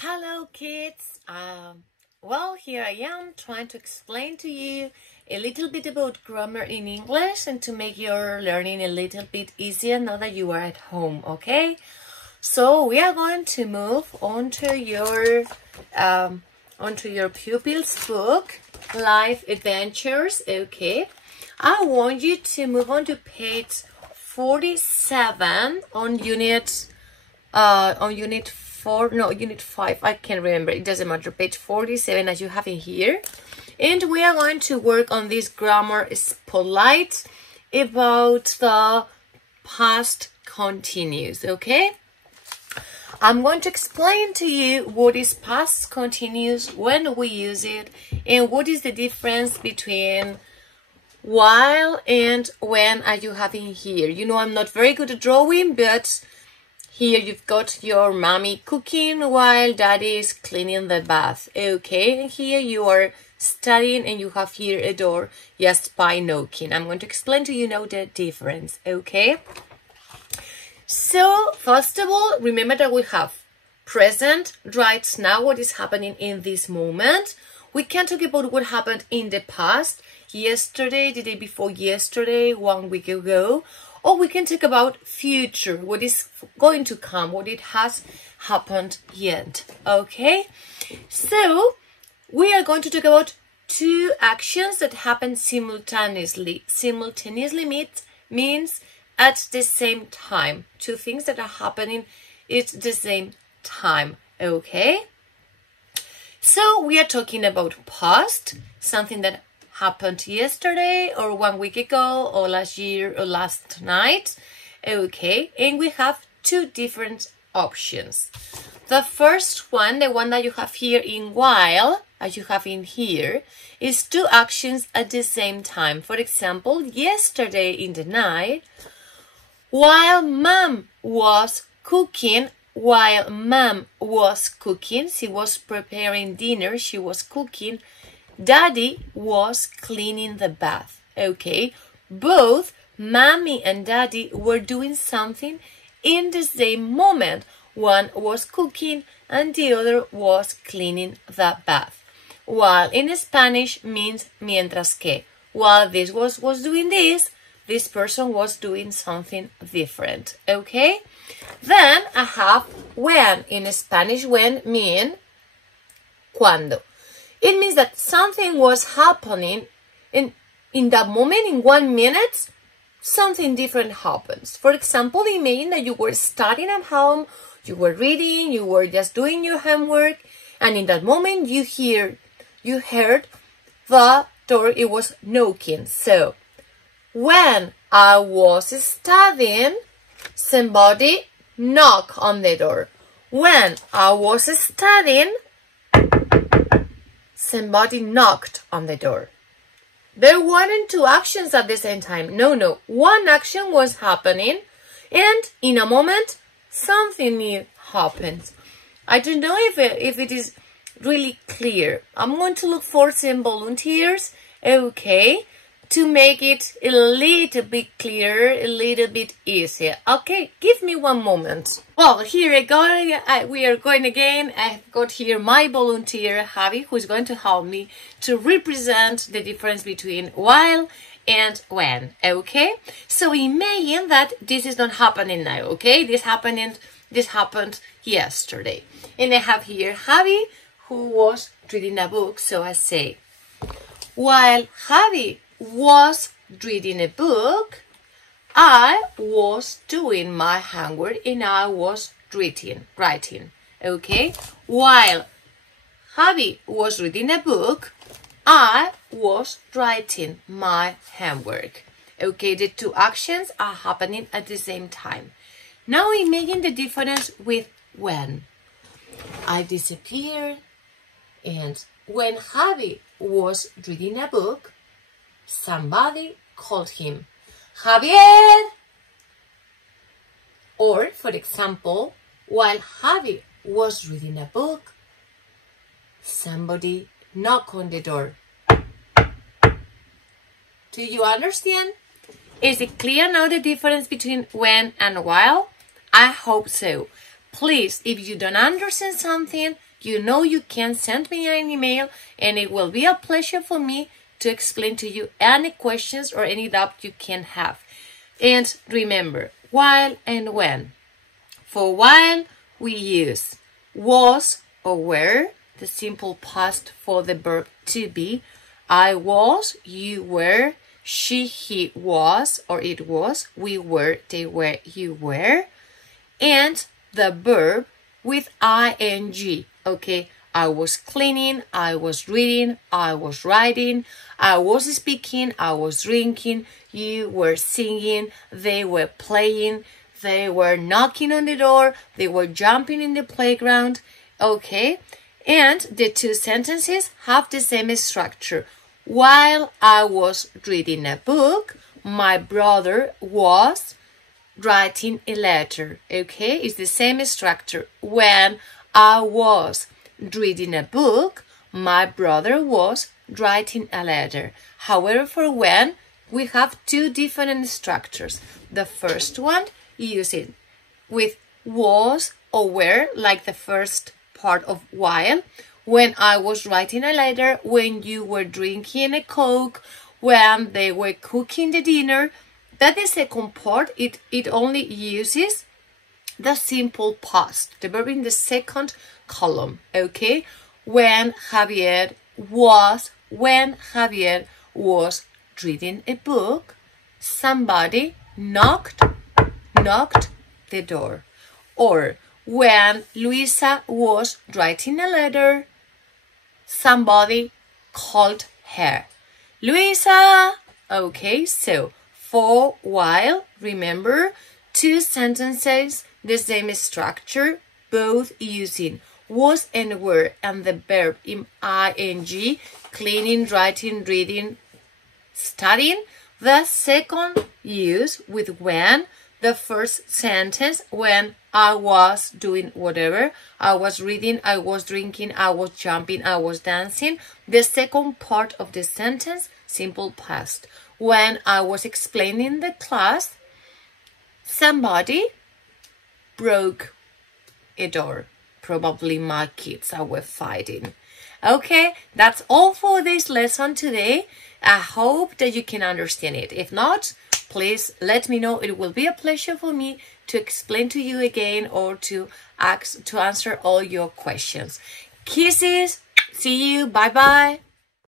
Hello kids, well here I am trying to explain to you a little bit about grammar in English and to make your learning a little bit easier now that you are at home, okay? So we are going to move onto your pupil's book, Life Adventures, okay? I want you to move on to page 47 on unit 5, I can't remember, it doesn't matter, page 47 as you have it here. And we are going to work on this grammar spotlight about the past continuous, okay? I'm going to explain to you what is past continuous, when we use it, and what is the difference between while and when as you have in here. You know, I'm not very good at drawing, but here you've got your mommy cooking while daddy is cleaning the bath. Okay, and here you are studying and you have here a door just by knocking. I'm going to explain to you now the difference, okay? So, first of all, remember that we have present right now, what is happening in this moment. We can talk about what happened in the past, yesterday, the day before yesterday, 1 week ago. Or we can talk about future, what is going to come, what it has happened yet, okay? So, we are going to talk about two actions that happen simultaneously. Simultaneously means at the same time. Two things that are happening at the same time, okay? So, we are talking about past, something that happened yesterday or 1 week ago or last year or last night, okay? And we have two different options. The first one, the one that you have here in while, as you have in here, is two actions at the same time. For example, yesterday in the night, while mom was cooking, she was preparing dinner, she was cooking, daddy was cleaning the bath, okay? Both mommy and daddy were doing something in the same moment. One was cooking and the other was cleaning the bath. While in Spanish means mientras que. While this was doing this person was doing something different, okay? Then I have when. In Spanish, when mean cuando. It means that something was happening and in that moment, in 1 minute, something different happens. For example, imagine that you were studying at home, you were reading, you were just doing your homework, and in that moment you heard the door, it was knocking. So, when I was studying, somebody knocked on the door. When I was studying, somebody knocked on the door. There weren't two actions at the same time. No. One action was happening and in a moment, something new happens. I don't know if it is really clear. I'm going to look for some volunteers, okay, to make it a little bit clearer, a little bit easier. Okay, give me 1 moment. Well, here I go. We are going again. I've got here my volunteer, Javi, who is going to help me to represent the difference between while and when, okay? So imagine that this is not happening now, okay? This happened yesterday. And I have here Javi, who was reading a book, so I say, while Javi was reading a book, I was doing my homework and I was writing, okay? While Javi was reading a book, I was writing my homework, okay? The two actions are happening at the same time. Now imagine the difference with when. I disappeared, and when Javi was reading a book, somebody called him, Javier! Or, for example, while Javi was reading a book, somebody knocked on the door. Do you understand? Is it clear now the difference between when and while? I hope so. Please, if you don't understand something, you know you can send me an email, and it will be a pleasure for me to explain to you any questions or any doubt you can have. And remember, while and when. For while, we use was or were, the simple past for the verb to be. I was, you were, she, he was or it was, we were, they were, you were. And the verb with ing, okay? I was cleaning, I was reading, I was writing, I was speaking, I was drinking, you were singing, they were playing, they were knocking on the door, they were jumping in the playground, okay? And the two sentences have the same structure. While I was reading a book, my brother was writing a letter, okay? It's the same structure. When I was reading a book, my brother was writing a letter. However, for when, we have two different structures. The first one, using with was or were, like the first part of while. When I was writing a letter, when you were drinking a Coke, when they were cooking the dinner. That the second part, it only uses the simple past, the verb in the second column, okay? When Javier was reading a book, somebody knocked the door. Or when Luisa was writing a letter, somebody called her. Luisa! Okay, so for while, remember, two sentences, the same structure, both using was and were, and the verb in ing, cleaning, writing, reading, studying. The second use with when, the first sentence, when I was doing whatever, I was reading, I was drinking, I was jumping, I was dancing. The second part of the sentence, simple past. When I was explaining the class, somebody broke a door. Probably my kids were fighting. Okay, that's all for this lesson today. I hope that you can understand it. If not, please let me know. It will be a pleasure for me to explain to you again or to answer all your questions. Kisses. See you. Bye-bye.